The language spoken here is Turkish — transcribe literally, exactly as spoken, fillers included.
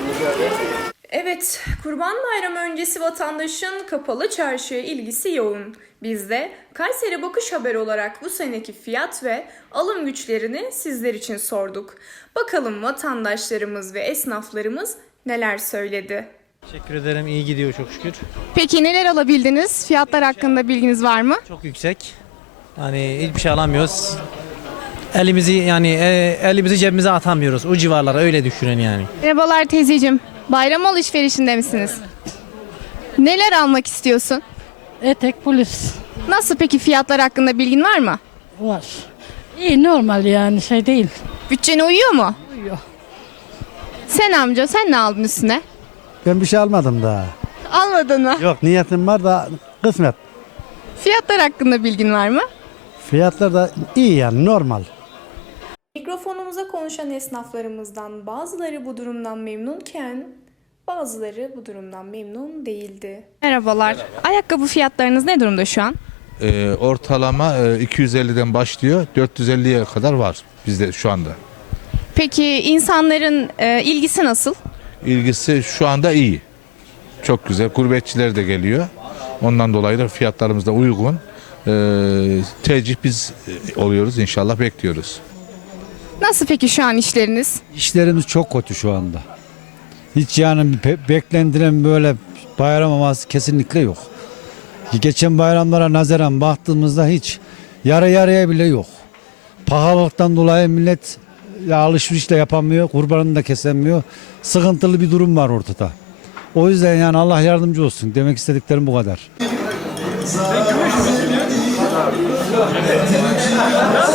Evet, Kurban Bayramı öncesi vatandaşın kapalı çarşıya ilgisi yoğun. Biz de Kayseri Bakış Haber olarak bu seneki fiyat ve alım güçlerini sizler için sorduk. Bakalım vatandaşlarımız ve esnaflarımız neler söyledi? Teşekkür ederim. İyi gidiyor çok şükür. Peki neler alabildiniz? Fiyatlar hakkında bilginiz var mı? Çok yüksek. Hani hiçbir şey alamıyoruz. Elimizi yani e, elimizi cebimize atamıyoruz. O civarlara öyle düşünün yani. Merhabalar teyzeciğim. Bayram alışverişinde misiniz? Neler almak istiyorsun? Etek polis Nasıl peki fiyatlar hakkında bilgin var mı? var. İyi normal yani şey değil. Bütçene uyuyor mu? Uyuyor. Sen amca sen ne aldın üstüne? Ben bir şey almadım daha. Almadın mı? Yok niyetim var da kısmet. Fiyatlar hakkında bilgin var mı? Fiyatlar da iyi yani normal. Mikrofonumuza konuşan esnaflarımızdan bazıları bu durumdan memnunken bazıları bu durumdan memnun değildi. Merhabalar. Ayakkabı fiyatlarınız ne durumda şu an? Ee, ortalama e, iki yüz elliden başlıyor, dört yüz elliye kadar var bizde şu anda. Peki insanların e, ilgisi nasıl? İlgisi şu anda iyi. Çok güzel. Gurbetçiler de geliyor. Ondan dolayı da fiyatlarımız da uygun. Ee, tercih biz e, oluyoruz inşallah, bekliyoruz. Nasıl peki şu an işleriniz? İşlerimiz çok kötü şu anda. Hiç yani be- beklentilen böyle bayram havası kesinlikle yok. Geçen bayramlara nazaran baktığımızda hiç yarı yarıya bile yok. Pahalılıktan dolayı millet ya alışveriş de yapamıyor, kurbanını da kesemiyor. Sıkıntılı bir durum var ortada. O yüzden yani Allah yardımcı olsun. Demek istediklerim bu kadar.